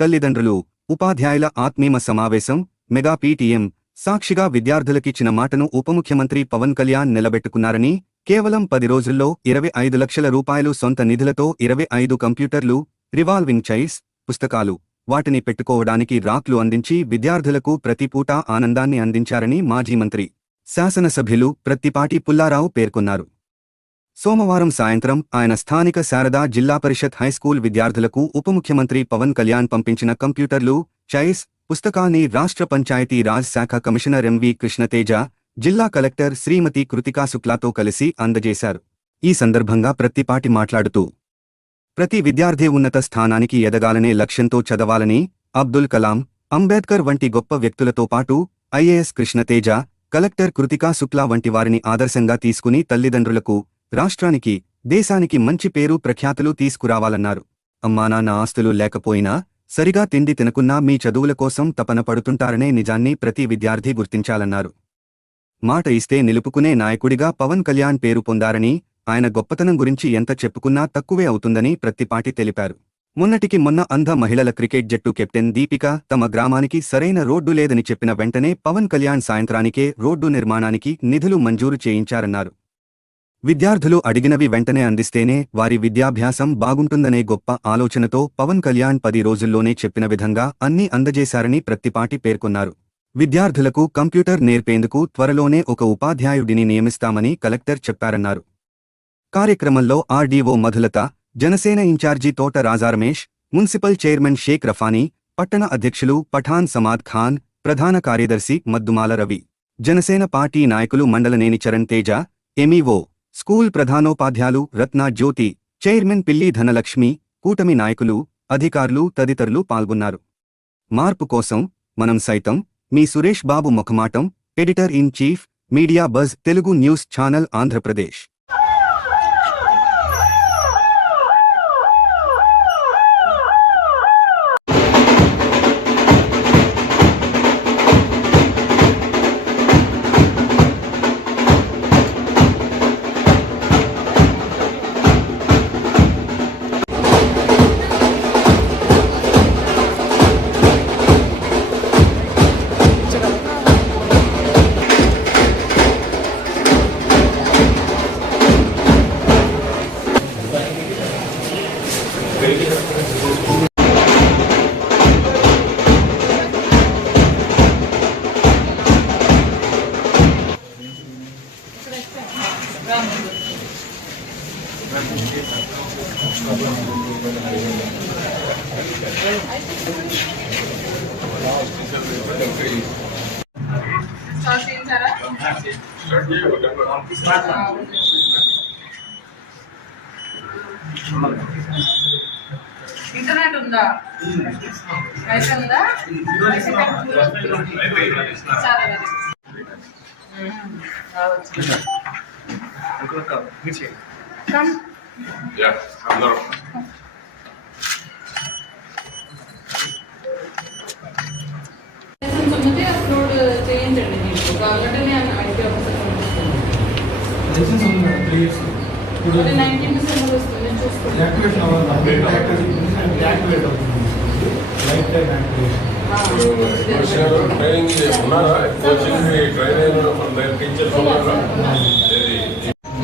తల్లిదండ్రులు, ఉపాధ్యాయుల ఆత్మీయ సమావేశం, మెగా పీటీఎం సాక్షిగా విద్యార్థులకిచ్చిన మాటను ఉప ముఖ్యమంత్రి పవన్ కళ్యాణ్ నిలబెట్టుకున్నారని, కేవలం 10 రోజుల్లో 25 లక్షల రూపాయలు సొంత నిధులతో 25 కంప్యూటర్లు, రివాల్వింగ్ చైర్స్, పుస్తకాలు, వాటిని పెట్టుకోవడానికి రాక్లు అందించి విద్యార్థులకు ప్రతి పూటా ఆనందాన్ని అందించారని మాజీ మంత్రి, శాసనసభ్యులు ప్రత్తిపాటి పుల్లారావు పేర్కొన్నారు. సోమవారం సాయంత్రం ఆయన స్థానిక శారదా జిల్లా పరిషత్ హైస్కూల్ విద్యార్థులకు ఉప ముఖ్యమంత్రి పవన్ కళ్యాణ్ పంపించిన కంప్యూటర్లు, చైర్స్, పుస్తకాన్ని రాష్ట్ర పంచాయతీ రాజ్ శాఖ కమిషనర్ ఎంవి కృష్ణతేజ, జిల్లా కలెక్టర్ శ్రీమతి కృతికా శుక్లాతో కలిసి అందజేశారు. ఈ సందర్భంగా ప్రత్తిపాటి మాట్లాడుతూ, ప్రతి విద్యార్థి ఉన్నత స్థానానికి ఎదగాలనే లక్ష్యంతో చదవాలని, అబ్దుల్ కలాం, అంబేద్కర్ వంటి గొప్ప వ్యక్తులతో పాటు ఐఏఎస్ కృష్ణతేజ, కలెక్టర్ కృతికా శుక్లా వంటి వారిని ఆదర్శంగా తీసుకుని తల్లిదండ్రులకు, రాష్ట్రానికి, దేశానికి మంచి పేరు ప్రఖ్యాతులు తీసుకురావాలన్నారు. అమ్మానాన్న ఆస్తులు లేకపోయినా, సరిగా తిండి తినకున్నా మీ చదువుల కోసం తపన పడుతుంటారనే నిజాన్ని ప్రతి విద్యార్థి గుర్తించాలన్నారు. మాట ఇస్తే నిలుపుకునే నాయకుడిగా పవన్ కళ్యాణ్ పేరు పొందారని, ఆయన గొప్పతనం గురించి ఎంత చెప్పుకున్నా తక్కువే అవుతుందని ప్రత్తిపాటి తెలిపారు. మొన్నటికి మొన్న అంధ మహిళల క్రికెట్ జట్టు కెప్టెన్ దీపిక తమ గ్రామానికి సరైన రోడ్డు లేదని చెప్పిన వెంటనే పవన్ కళ్యాణ్ సాయంత్రానికే రోడ్డు నిర్మాణానికి నిధులు మంజూరు చేయించారన్నారు. విద్యార్థులు అడిగినవి వెంటనే అందిస్తేనే వారి విద్యాభ్యాసం బాగుంటుందనే గొప్ప ఆలోచనతో పవన్ కళ్యాణ్ 10 రోజుల్లోనే చెప్పిన విధంగా అన్నీ అందజేశారని ప్రత్తిపాటి పేర్కొన్నారు. విద్యార్థులకు కంప్యూటర్ నేర్పేందుకు త్వరలోనే ఒక ఉపాధ్యాయుడిని నియమిస్తామని కలెక్టర్ చెప్పారన్నారు. కార్యక్రమంలో ఆర్డీఓ మధులత, జనసేన ఇన్ఛార్జి తోట రాజారమేష్, మున్సిపల్ చైర్మన్ షేక్ రఫానీ, పట్టణ అధ్యక్షులు పఠాన్ సమాద్ ఖాన్, ప్రధాన కార్యదర్శి మద్దుమాల రవి, జనసేన పార్టీ నాయకులు మండలనేని చరణ్ తేజ, ఎంఈఓ, స్కూల్ ప్రధానోపాధ్యాయులు రత్నా జ్యోతి, చైర్మన్ పిల్లి ధనలక్ష్మి, కూటమి నాయకులు, అధికారులు తదితరులు పాల్గొన్నారు. మార్పు కోసం మనం సైతం మీ సురేష్ బాబు ముఖమాటం, editor in chief, media buzz Telugu news channel Andhra Pradesh. Internet ఉందా? వైఫై ఉందా? అప్లోడ్ చేయించండి. మీకు కావాలంటే నేను ఐటీ ఆఫీసర్ 19 డిసెంబర్ వస్తుంది.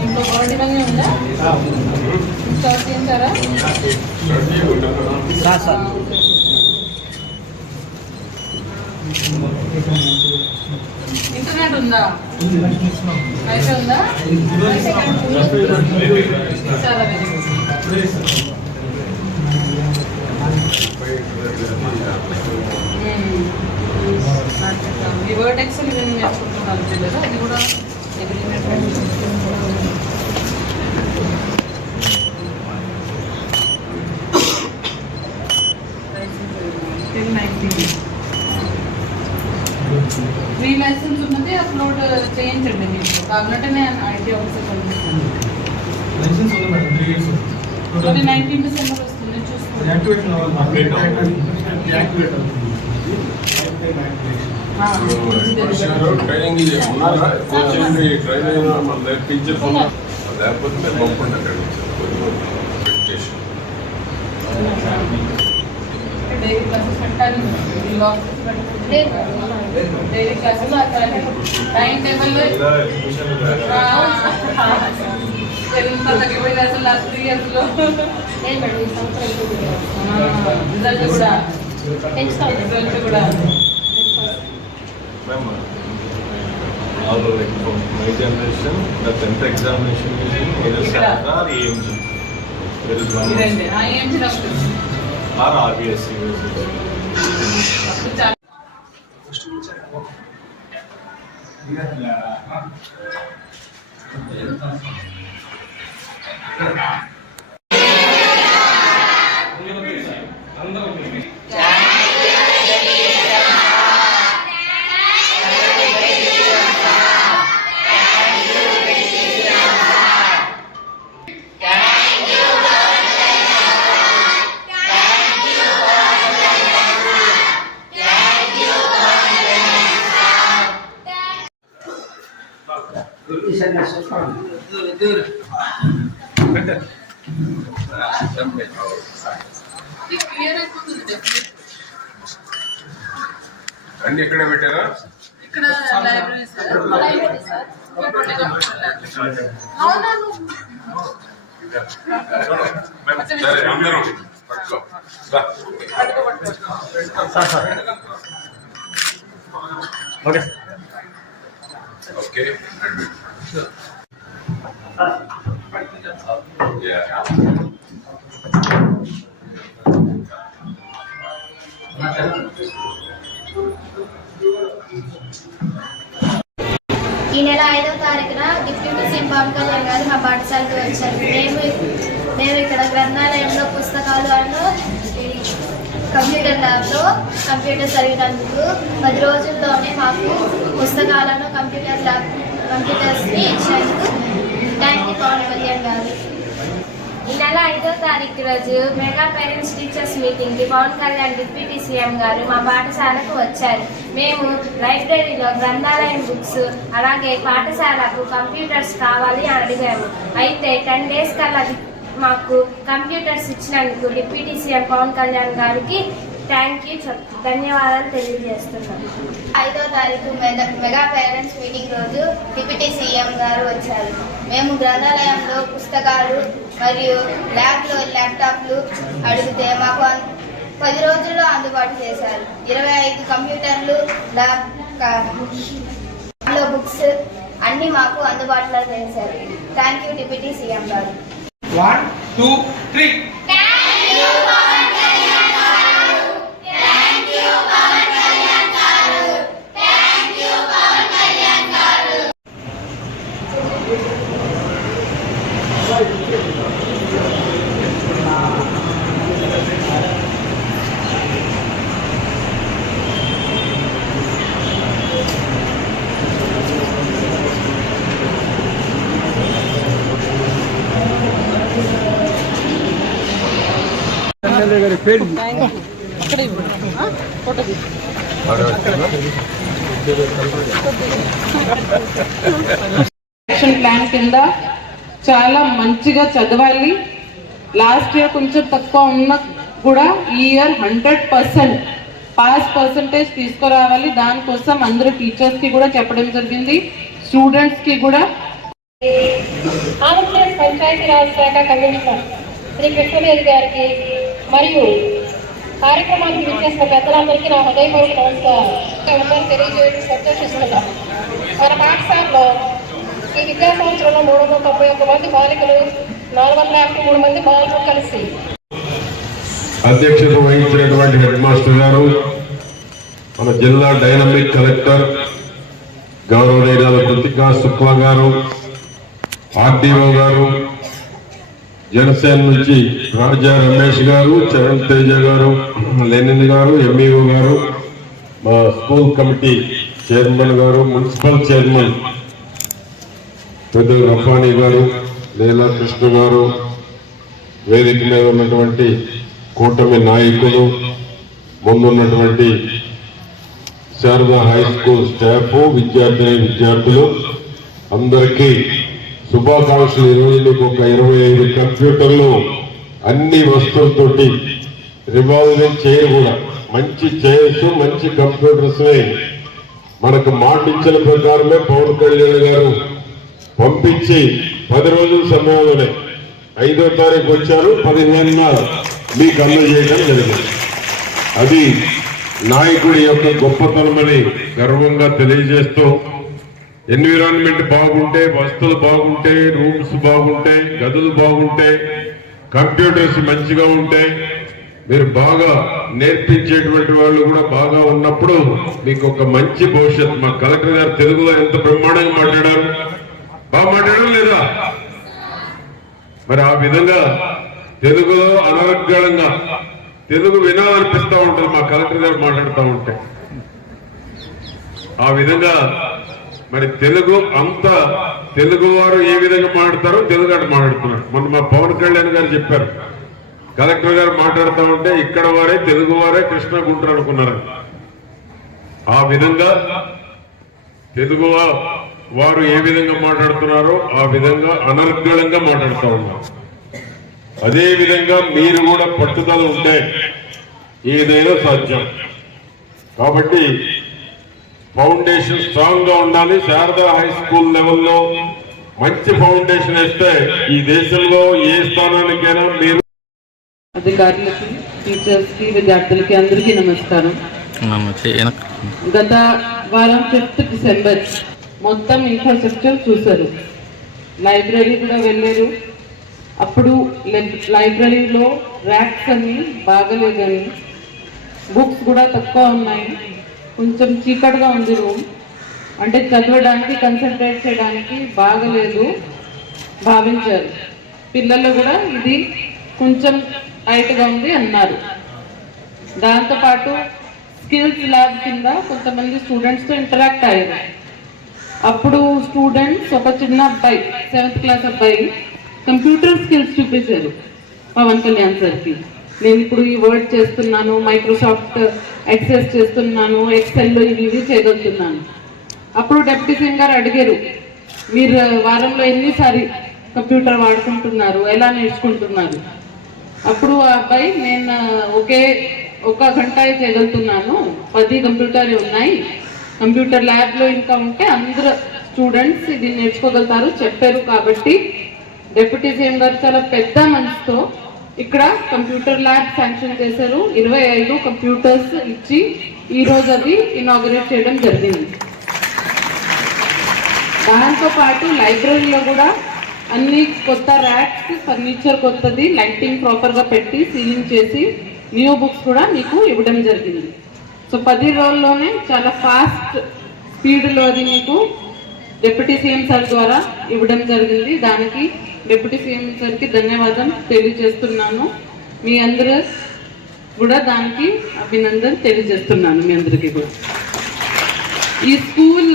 ఇంట్లో బాడీగానే ఉందా? స్టార్ట్ చేయించారా? ఇంటర్నెట్ ఉందా? వైఫై ఉందా? ఈ వర్డ్ ఎక్సెల్ ఇవన్నీ నేర్చుకుంటున్నారు పిల్లలు. అది కూడా అగ్రిమెంట్ ఫ్రీ లైసెన్స్ ఉన్నది అప్లోడ్ చేయించండి. మీకు కావాలంటే నేను ఐటీ ఆఫీసర్ పంపిస్తాను. 19 డిసెంబర్ వస్తుంది. చూసుకోండి. డైలీ క్లాసెస్ పెట్టాలి, డైలీ క్లాసెస్ టైం టేబుల్లో ఎంత తగ్గిపోయింది అసలు లాస్ట్ 3 ఇయర్స్లో. రిజల్ట్ కూడా all like from my generation, the 10th examination is in either Santa or AMG. There is one IMG or RBSc. అన్ని ఎక్కడ పెట్టారా? ఇక్కడ లైబ్రరీ సార్. సరే అందరం పట్టుకో. ఓకే ఈ నెల 5వ తారీఖున డిప్యూటీ సీఎం పవన్ కళ్యాణ్ గారు మా పాఠశాలకు వచ్చారు. మేము ఇక్కడ గ్రంథాలయంలో పుస్తకాలను కంప్యూటర్ ల్యాబ్లో కంప్యూటర్ జరిగినందుకు 10 రోజుల్లోనే మాకు పుస్తకాలను కంప్యూటర్స్ని ఇచ్చినందుకు థ్యాంక్ యూ పవన్ కళ్యాణ్ గారు. ఈ నెల 5వ తారీఖు రోజు మెగా పేరెంట్స్ టీచర్స్ మీటింగ్కి పవన్ కళ్యాణ్ డిప్యూటీ సీఎం గారు మా పాఠశాలకు వచ్చారు. మేము లైబ్రరీలో గ్రంథాలయం బుక్స్ అలాగే పాఠశాలకు కంప్యూటర్స్ కావాలి అని అడిగాము. అయితే 10 days కల్లా మాకు కంప్యూటర్స్ ఇచ్చినందుకు డిప్యూటీ సీఎం పవన్ కళ్యాణ్ గారికి థ్యాంక్ యూ ధన్యవాదాలు తెలియజేస్తున్నాను. 5వ తారీఖు మెగా పేరెంట్స్ మీటింగ్ రోజు డిప్యూటీ సీఎం గారు వచ్చారు. మేము గ్రంథాలయంలో పుస్తకాలు మరియు ల్యాబ్లో ల్యాప్టాప్లు అడిగితే మాకు 10 రోజుల్లో అందుబాటు చేశారు. 25 కంప్యూటర్లు, ల్యాబ్లో బుక్స్ అన్నీ మాకు అందుబాటులో చేశారు. థ్యాంక్ యూ డిప్యూటీ సీఎం గారు. 1, 2, 3. యాక్షన్ ప్లాన్ కింద చాలా మంచిగా చదవాలి. లాస్ట్ ఇయర్ కొంచెం తక్కువ ఉన్న కూడా ఈ ఇయర్ 100% పాస్ పర్సంటేజ్ తీసుకురావాలి. దానికోసం అందరూ టీచర్స్ కి కూడా చెప్పడం జరిగింది, స్టూడెంట్స్ కి కూడా. ఆంధ్రప్రదేశ్ పంచాయతీరాజ్ శాఖ కమిషనర్ శ్రీ కృష్ణవేది గారికి మరియు కార్యక్రమానికి విచ్చేసిన పెద్దలందరికీ నా హృదయపూర్వక నమస్కారం తెలియజేసి సంతోషిస్తున్నాను. మన పాఠశాలలో ఈ విద్యా సంవత్సరంలో 391 మంది బాలికలు, 453 మంది బాలులు కలిసి అధ్యక్షత వహించినటువంటి హెడ్ మాస్టర్ గారు, మన జిల్లా డైనమిక్ కలెక్టర్ గౌరవనీయులు కృతికా శుక్లా గారు, ఆర్డీఓ గారు, జనసేన నుంచి రాజా రమేష్ గారు, చరణ్ తేజ గారు, లెనిన్ గారు, ఎంఈఓ గారు, మా స్కూల్ కమిటీ చైర్మన్ గారు, మున్సిపల్ చైర్మన్ పెద్దలు రఫానీ గారు, లీలా కృష్ణ గారు, వేదిక మీద ఉన్నటువంటి కూటమి నాయకులు, ముందున్నటువంటి శారదా హై స్కూల్ స్టాఫ్, విద్యార్థులు అందరికీ శుభాకాంక్షలు. 25 కంప్యూటర్లు అన్ని వస్తువులతోటి రివాల్వింగ్ చైర్ కూడా మంచి చైర్స్, మంచి కంప్యూటర్స్ ని మనకు మాట ఇచ్చిన ప్రకారమే పవన్ కళ్యాణ్ గారు పంపించి 10 రోజుల సమయంలోనే 5వ తారీఖు వచ్చారు, 15న మీకు అందజేయడం జరిగింది. అది నాయకుడి యొక్క గొప్పతనమని గర్వంగా తెలియజేస్తూ, ఎన్విరాన్మెంట్ బాగుంటే, వస్తువులు బాగుంటే, రూమ్స్ బాగుంటే, గదులు బాగుంటే, కంప్యూటర్స్ మంచిగా ఉంటాయి, మీరు బాగా నేర్పించేటువంటి వాళ్ళు కూడా బాగా ఉన్నప్పుడు మీకు ఒక మంచి భవిష్యత్తు. మా కలెక్టర్ గారు తెలుగులో ఎంత బ్రహ్మాండంగా మాట్లాడారు, బాగా మాట్లాడడం లేదా? మరి ఆ విధంగా తెలుగులో అనర్గళంగా తెలుగు వినాలనిపిస్తూ ఉంటుంది మా కలెక్టర్ గారు మాట్లాడుతూ ఉంటే. ఆ విధంగా మరి తెలుగు అంత తెలుగు వారు ఏ విధంగా మాట్లాడతారో తెలుగు అటు మాట్లాడుతున్నారు. మొన్న మా పవన్ కళ్యాణ్ గారు చెప్పారు, కలెక్టర్ గారు మాట్లాడుతూ ఉంటే ఇక్కడ వారే తెలుగు వారే కృష్ణ గుంటూరు అనుకున్నారు. ఆ విధంగా తెలుగు వారు ఏ విధంగా మాట్లాడుతున్నారో ఆ విధంగా అనర్గళంగా మాట్లాడుతూ ఉన్నారు. అదే విధంగా మీరు కూడా పట్టుదల ఉంటే ఏదైనా సాధ్యం. కాబట్టి ఫౌండేషన్ స్ట్రాంగ్ గా ఉండాలి. శారదా హై స్కూల్ లెవెల్లో మంచి ఫౌండేషన్ వేస్తే ఈ దేశంలో ఏ స్థానానికైనా మీరు అధికారులకి, టీచర్స్ కి, విద్యార్థులకి అందరికీ నమస్కారం. గత వారం 5th డిసెంబర్ మొత్తం ఇన్ఫ్రాస్ట్రక్చర్ చూశారు. లైబ్రరీ కూడా వెళ్ళారు. అప్పుడు లైబ్రరీలో ర్యాక్స్ అన్ని బాగలేదని, బుక్స్ కూడా తక్కువ ఉన్నాయి, కొంచెం చీకటిగా ఉంది రూమ్, అంటే చదవడానికి కన్సన్ట్రేట్ చేయడానికి బాగలేదు భావించారు. పిల్లలు కూడా ఇది కొంచెం టైట్గా ఉంది అన్నారు. దాంతోపాటు స్కిల్స్ ల్యాబ్ కింద కొంతమంది స్టూడెంట్స్తో ఇంటరాక్ట్ అయ్యారు. అప్పుడు స్టూడెంట్స్ ఒక చిన్న అబ్బాయి 7th క్లాస్ అబ్బాయి కంప్యూటర్ స్కిల్స్ చూపించారు పవన్ కళ్యాణ్ సార్కి. నేను ఇప్పుడు ఈ వర్డ్ చేస్తున్నాను, మైక్రోసాఫ్ట్ యాక్సెస్ చేస్తున్నాను, ఎక్సెల్లో ఇవి చేయగలుగుతున్నాను. అప్పుడు డిప్యూటీ సీఎం గారు అడిగారు, మీరు వారంలో ఎన్నిసారి కంప్యూటర్ వాడుకుంటున్నారు, ఎలా నేర్చుకుంటున్నారు? అప్పుడు ఆ అబ్బాయి, నేను ఒక గంట చేయగలుగుతున్నాను, 10 కంప్యూటర్లు ఉన్నాయి, కంప్యూటర్ ల్యాబ్లో ఇంకా ఉంటే అందరూ స్టూడెంట్స్ ఇది నేర్చుకోగలుగుతారు చెప్పారు. కాబట్టి డిప్యూటీ సీఎం గారు చాలా పెద్ద మనసుతో ఇక్కడ కంప్యూటర్ ల్యాబ్ శాంక్షన్ చేశారు. 25 కంప్యూటర్స్ ఇచ్చి ఈరోజు అది ఇనాగరేట్ చేయడం జరిగింది. దాంతో పాటు లైబ్రరీలో కూడా అన్ని కొత్త ర్యాక్స్, ఫర్నిచర్ కొత్తది, లైటింగ్ ప్రాపర్గా పెట్టి సీలింగ్ చేసి న్యూ బుక్స్ కూడా మీకు ఇవ్వడం జరిగింది. సో 10 రోజుల్లోనే చాలా ఫాస్ట్ స్పీడ్లో అది మీకు డిప్యూటీ సీఎం సార్ ద్వారా ఇవ్వడం జరిగింది. దానికి డిప్యూటీ సీఎం సార్కి ధన్యవాదం తెలియజేస్తున్నాను. మీ అందరూ కూడా దానికి అభినందన తెలియజేస్తున్నాను మీ అందరికీ కూడా. ఈ స్కూల్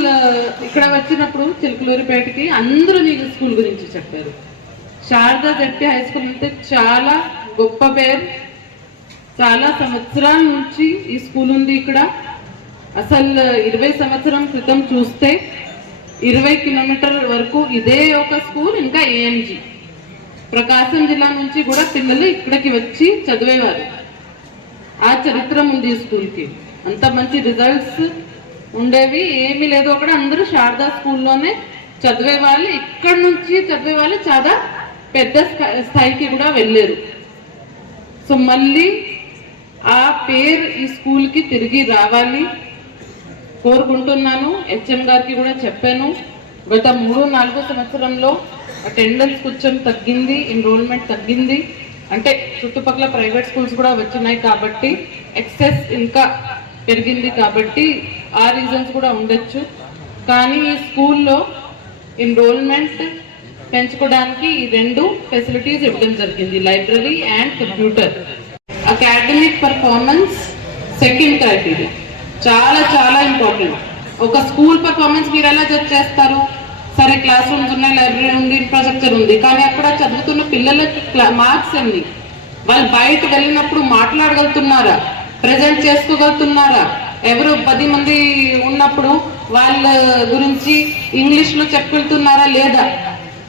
ఇక్కడ వచ్చినప్పుడు చిలుకలూరిపేటకి అందరూ మీకు స్కూల్ గురించి చెప్పారు. శారదా జెడ్పీ హై స్కూల్ అంటే చాలా గొప్ప పేరు. చాలా సంవత్సరాల నుంచి ఈ స్కూల్ ఉంది ఇక్కడ. అసలు 20 సంవత్సరం క్రితం చూస్తే 20 కిలోమీటర్ల వరకు ఇదే ఒక స్కూల్. ఇంకా ఏఎంజీ ప్రకాశం జిల్లా నుంచి కూడా పిల్లలు ఇక్కడికి వచ్చి చదివేవారు. ఆ చరిత్ర ఉంది ఈ స్కూల్కి. అంత మంచి రిజల్ట్స్ ఉండేవి, ఏమీ లేదు అక్కడ. అందరూ శారదా స్కూల్లోనే చదివే వాళ్ళు. ఇక్కడ నుంచి చదివే వాళ్ళు చాలా పెద్ద స్థాయికి కూడా వెళ్ళారు. సో మళ్ళీ ఆ పేరు ఈ స్కూల్కి తిరిగి రావాలి కోరుకుంటున్నాను. హెచ్ఎం గారికి కూడా చెప్పాను. గత 3-4 సంవత్సరంలో అటెండెన్స్ కొంచెం తగ్గింది, ఎన్రోల్మెంట్ తగ్గింది. అంటే చుట్టుపక్కల ప్రైవేట్ స్కూల్స్ కూడా వచ్చినాయి కాబట్టి ఎక్సెస్ ఇంకా పెరిగింది కాబట్టి ఆ రీజన్స్ కూడా ఉండొచ్చు. కానీ ఈ స్కూల్లో ఎన్రోల్మెంట్ పెంచుకోవడానికి ఈ 2 ఫెసిలిటీస్ ఇవ్వడం జరిగింది, library and computer. Academic performance second criteria, చాలా చాలా ఇంపార్టెంట్. ఒక స్కూల్ పర్ఫార్మెన్స్ మీరు ఎలా జడ్జ్ చేస్తారు? సరే క్లాస్ రూమ్స్ ఉన్నాయి, లైబ్రరీ ఉంది, ఇన్ఫ్రాస్ట్రక్చర్ ఉంది, కానీ అక్కడ చదువుతున్న పిల్లలకి మార్క్స్ ఎన్ని? వాళ్ళు బయట వెళ్ళినప్పుడు మాట్లాడగలుగుతున్నారా? ప్రజెంట్ చేసుకోగలుగుతున్నారా? ఎవరు 10 మంది ఉన్నప్పుడు వాళ్ళ గురించి ఇంగ్లీష్లో చెప్పగలుగుతున్నారా లేదా?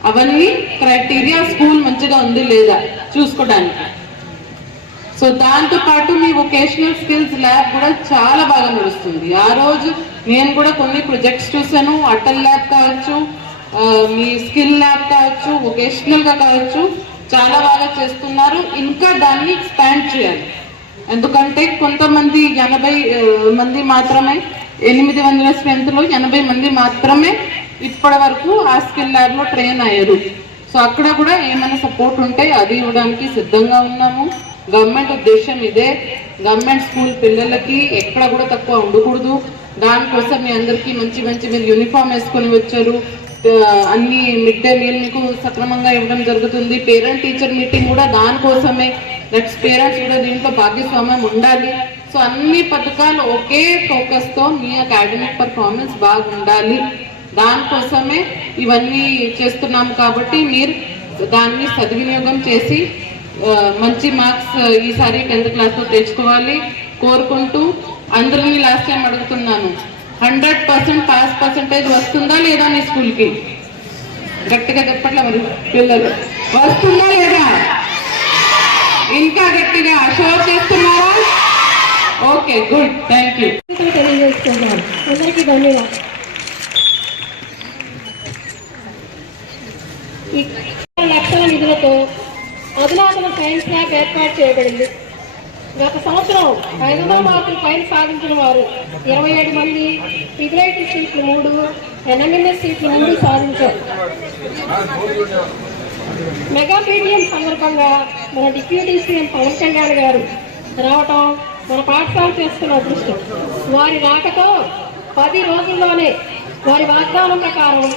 అవన్నీ క్రైటీరియా స్కూల్ మంచిగా ఉంది లేదా చూసుకోవడానికి. సో దాంతో పాటు మీ వొకేషనల్ స్కిల్స్ ల్యాబ్ కూడా చాలా బాగా నడుస్తుంది. ఆ రోజు నేను కూడా కొన్ని ప్రొజెక్ట్స్ చూసాను, అటల్ ల్యాబ్ కావచ్చు, మీ స్కిల్ ల్యాబ్ కావచ్చు, వొకేషనల్ గా కావచ్చు, చాలా బాగా చేస్తున్నారు. ఇంకా దాన్ని ఎక్స్పాండ్ చేయాలి. ఎందుకంటే కొంతమంది 80 మంది మాత్రమే, 800 స్ట్రెంత్ లో 80 మంది మాత్రమే ఇప్పటి వరకు ఆ స్కిల్ ల్యాబ్ లో ట్రైన్ అయ్యారు. సో అక్కడ కూడా ఏమైనా సపోర్ట్ ఉంటే అది ఇవ్వడానికి సిద్ధంగా ఉన్నాము. గవర్నమెంట్ ఉద్దేశం ఇదే, గవర్నమెంట్ స్కూల్ పిల్లలకి ఎక్కడ కూడా తక్కువ ఉండకూడదు. దానికోసం మీ అందరికీ మంచి మీరు యూనిఫామ్ వేసుకొని వచ్చారు, అన్ని మిడ్ డే మీల్ మీకు సక్రమంగా ఇవ్వడం జరుగుతుంది. పేరెంట్ టీచర్ మీటింగ్ కూడా దానికోసమే. నెక్స్ట్ పేరెంట్స్ కూడా దీంట్లో భాగస్వామ్యం ఉండాలి. సో అన్ని పథకాలు ఒకే ఫోకస్ తో మీ అకాడమిక్ పర్ఫార్మెన్స్ బాగుండాలి, దానికోసమే ఇవన్నీ చేస్తున్నాం. కాబట్టి మీరు దాన్ని సద్వినియోగం చేసి మంచి మార్క్స్ ఈసారి 10th క్లాస్లో తెచ్చుకోవాలి కోరుకుంటూ అందరినీ లాస్ట్ టైం అడుగుతున్నాను, 100% పాస్ పర్సంటేజ్ వస్తుందా లేదా మీ స్కూల్కి? గట్టిగా చెప్పట్లే మరి పిల్లలు, వస్తుందా లేదా? ఇంకా గట్టిగా షోర్ చేస్తున్నారా? Okay, good, thank you. తెలియజేస్తున్నాను. అందరికీ ధన్యవాదాలు. ఈ 1 లక్షల నిధులతో అధునాతన సైన్స్ ల్యాబ్ ఏర్పాటు చేయబడింది. గత సంవత్సరం 500 మార్కులు పైన సాధించిన వారు 27 మంది, ఫిగరేటివ్ సీట్లు 3, ఎన్ఎంఎస్ సీట్లు 3 సాధించారు. మెగా పీటీఎం సందర్భంగా మన డిప్యూటీ సీఎం పవన్ కళ్యాణ్ గారు రావటం మన పాఠశాల చేస్తున్న అదృష్టం. వారి రాకతో 10 రోజుల్లోనే వారి వాగ్దానం ప్రకారం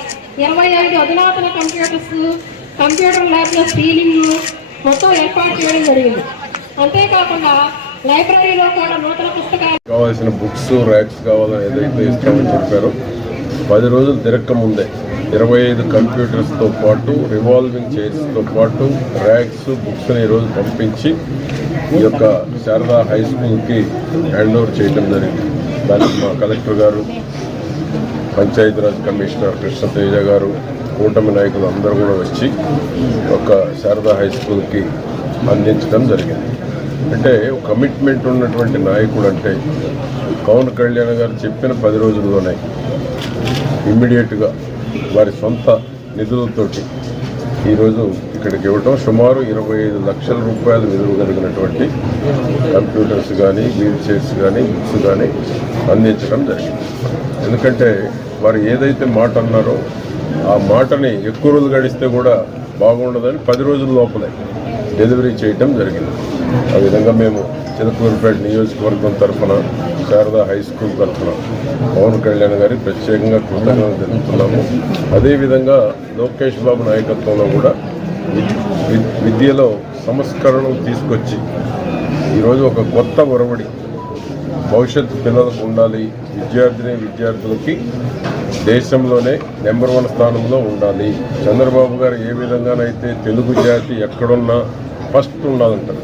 25 అధునాతన కంప్యూటర్ ల్యాబ్ల సీలింగ్ మొత్తం ఏర్పాటు చేయడం జరిగింది. అంతేకాకుండా లైబ్రరీలో కూడా నూతన పుస్తకాలు కావాల్సిన బుక్స్ ర్యాక్స్ కావాలని ఏదైతే ఇస్తామని చెప్పారో 10 రోజులు తిరక్క ముందే 25 కంప్యూటర్స్తో పాటు రివాల్వింగ్ చైర్స్తో పాటు ర్యాక్స్ బుక్స్ని ఈరోజు పంపించి ఈ యొక్క శారదా హై స్కూల్కి హ్యాండ్ ఓవర్ చేయడం జరిగింది. దానికి మా కలెక్టర్ గారు, పంచాయతీరాజ్ కమిషనర్ కృష్ణతేజ గారు, కూటమి నాయకులు అందరూ కూడా వచ్చి ఒక శారదా హై స్కూల్కి అందించడం జరిగింది. అంటే కమిట్మెంట్ ఉన్నటువంటి నాయకుడు అంటే పవన్ కళ్యాణ్ గారు చెప్పిన 10 రోజుల్లోనే ఇమ్మీడియట్గా వారి సొంత నిధులతోటి ఈరోజు ఇక్కడికి ఇవ్వటం, సుమారు 25 లక్షల రూపాయలు విలువ కలిగినటువంటి కంప్యూటర్స్ కానీ, వీల్ చైర్స్ కానీ, బుక్స్ కానీ అందించడం జరిగింది. ఎందుకంటే వారు ఏదైతే మాట అన్నారో ఆ మాటని ఎక్కువ రోజులు గడిస్తే కూడా బాగుండదని 10 రోజుల లోపలే డెలివరీ చేయటం జరిగింది. ఆ విధంగా మేము చిలకూరుపేట నియోజకవర్గం తరఫున, శారదా హై స్కూల్ తరఫున పవన్ కళ్యాణ్ గారికి ప్రత్యేకంగా కృతజ్ఞతలు తెలుపుతున్నాము. అదేవిధంగా లోకేష్ బాబు నాయకత్వంలో కూడా విద్యలో సంస్కరణలు తీసుకొచ్చి ఈరోజు ఒక కొత్త ఒరవడి భవిష్యత్తు పిల్లలకు ఉండాలి. విద్యార్థులకి దేశంలోనే నెంబర్ 1 స్థానంలో ఉండాలి. చంద్రబాబు గారు ఏ విధంగానైతే తెలుగు జాతి ఎక్కడున్నా ఫస్ట్ ఉండాలంటారు,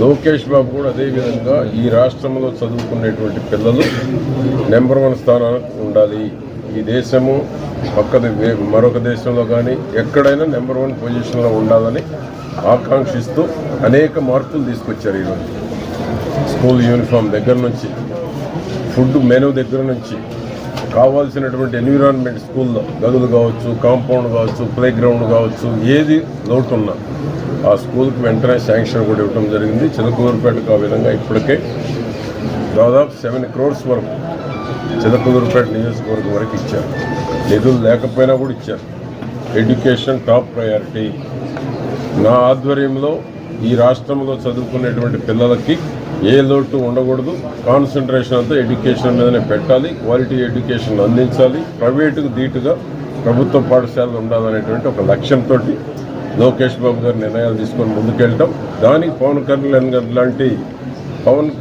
లోకేష్ బాబు కూడా అదేవిధంగా ఈ రాష్ట్రంలో చదువుకునేటువంటి పిల్లలు నెంబర్ 1 స్థానానికి ఉండాలి. ఈ దేశము మరొక దేశంలో కానీ ఎక్కడైనా నెంబర్ 1 పొజిషన్లో ఉండాలని ఆకాంక్షిస్తూ అనేక మార్పులు తీసుకొచ్చారు. ఈరోజు స్కూల్ యూనిఫామ్ దగ్గర నుంచి, ఫుడ్ మెనూ దగ్గర నుంచి, కావాల్సినటువంటి ఎన్విరాన్మెంట్ స్కూల్లో గదులు కావచ్చు, కాంపౌండ్ కావచ్చు, ప్లే గ్రౌండ్ కావచ్చు, ఏది లోటు ఉన్నా ఆ స్కూల్కి వెంటనే శాంక్షన్ కూడా ఇవ్వడం జరిగింది. చిలకలూరుపేటకు ఆ విధంగా ఇప్పటికే దాదాపు 7 crores వరకు చిలకలూరుపేట నియోజకవర్గం వరకు ఇచ్చారు. నిధులు లేకపోయినా కూడా ఇచ్చారు. Education top priority. నా ఆధ్వర్యంలో ఈ రాష్ట్రంలో చదువుకునేటువంటి పిల్లలకి ఏ లోటు ఉండకూడదు. కాన్సన్ట్రేషన్ అంతా ఎడ్యుకేషన్ మీదనే పెట్టాలి. క్వాలిటీ ఎడ్యుకేషన్ అందించాలి. ప్రైవేటుకు ధీటుగా ప్రభుత్వ పాఠశాలలు ఉండాలనేటువంటి ఒక లక్ష్యంతో లోకేష్ బాబు గారు నిర్ణయాలు తీసుకొని ముందుకెళ్ళటం, దానికి పవన్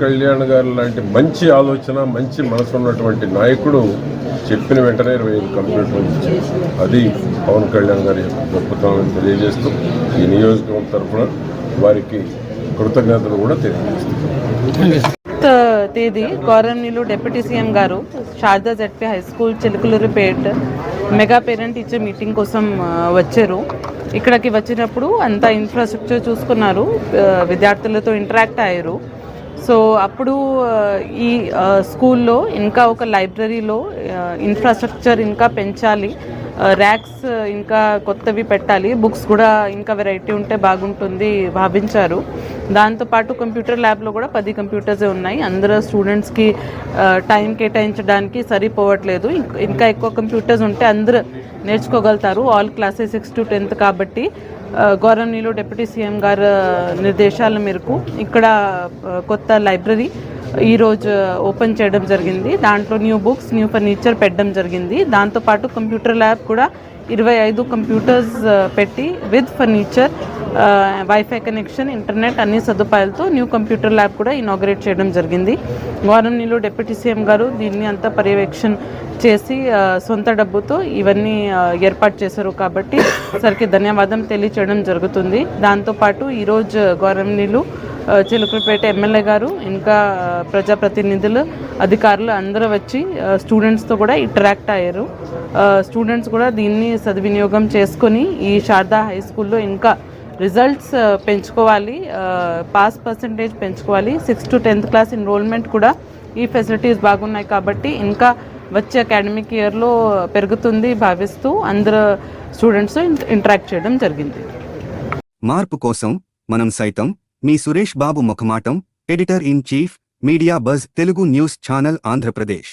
కళ్యాణ్ గారు లాంటి మంచి ఆలోచన, మంచి మనసు ఉన్నటువంటి నాయకుడు చెప్పిన వెంటనే 25 కంప్యూటర్లు ఇచ్చారు. అది పవన్ కళ్యాణ్ గారి యొక్క గొప్పతనం తెలియజేస్తూ ఈ నియోజకవర్గం తరఫున వారికి కృతజ్ఞతలు కూడా తెలియజేస్తారు. తేదీ గౌరవనీయులు డిప్యూటీ సీఎం గారు Sharada ZP high school Chilakaluripet mega parent teacher meeting కోసం వచ్చారు. ఇక్కడికి వచ్చినప్పుడు అంతా ఇన్ఫ్రాస్ట్రక్చర్ చూసుకున్నారు, విద్యార్థులతో ఇంటరాక్ట్ అయ్యారు. సో అప్పుడు ఈ స్కూల్లో ఇంకా ఒక లైబ్రరీలో ఇన్ఫ్రాస్ట్రక్చర్ ఇంకా పెంచాలి, ర్యాక్స్ ఇంకా కొత్తవి పెట్టాలి, బుక్స్ కూడా ఇంకా వెరైటీ ఉంటే బాగుంటుంది భావించారు. దాంతోపాటు కంప్యూటర్ ల్యాబ్లో కూడా 10 కంప్యూటర్సే ఉన్నాయి. అందరూ స్టూడెంట్స్కి టైం కేటాయించడానికి సరిపోవట్లేదు. ఇంకా ఎక్కువ కంప్యూటర్స్ ఉంటే అందరూ నేర్చుకోగలుగుతారు. ఆల్ క్లాసెస్ 6 to 10th కాబట్టి గౌరవనీయులు డిప్యూటీ సీఎం గారు నిర్దేశాల మేరకు ఇక్కడ కొత్త లైబ్రరీ ఈరోజు ఓపెన్ చేయడం జరిగింది. దాంట్లో న్యూ బుక్స్, న్యూ ఫర్నిచర్ పెట్టడం జరిగింది. దాంతోపాటు కంప్యూటర్ ల్యాబ్ కూడా 25 కంప్యూటర్స్ పెట్టి with furniture, wifi connection, internet అన్ని సదుపాయాలతో న్యూ కంప్యూటర్ ల్యాబ్ కూడా ఇనాగ్రేట్ చేయడం జరిగింది. గవర్నర్లో డిప్యూటీ సీఎం గారు దీన్ని అంతా పర్యవేక్షణ చేసి సొంత డబ్బుతో ఇవన్నీ ఏర్పాటు చేశారు కాబట్టి సరికి ధన్యవాదం తెలియచేయడం జరుగుతుంది. దాంతోపాటు ఈరోజు గవర్నర్లు చిలుకలపేట ఎమ్మెల్యే గారు ఇంకా ప్రజాప్రతినిధులు, అధికారులు అందరూ వచ్చి స్టూడెంట్స్తో కూడా ఇంటరాక్ట్ అయ్యారు. స్టూడెంట్స్ కూడా దీన్ని సద్వినియోగం చేసుకొని ఈ శారదా హై స్కూల్లో ఇంకా రిజల్ట్స్ పెంచుకోవాలి, పాస్ పర్సంటేజ్ పెంచుకోవాలి. 6 to 10th క్లాస్ ఎన్రోల్మెంట్ కూడా ఈ ఫెసిలిటీస్ బాగున్నాయి కాబట్టి ఇంకా వచ్చే అకాడమిక్ ఇయర్లో పెరుగుతుంది భావిస్తూ అందరూ స్టూడెంట్స్తో ఇంటరాక్ట్ చేయడం జరిగింది. మార్పు కోసం మనం సైతం మీ సురేష్ బాబు ముఖమాటం, editor in chief, media buzz Telugu news channel Andhra Pradesh.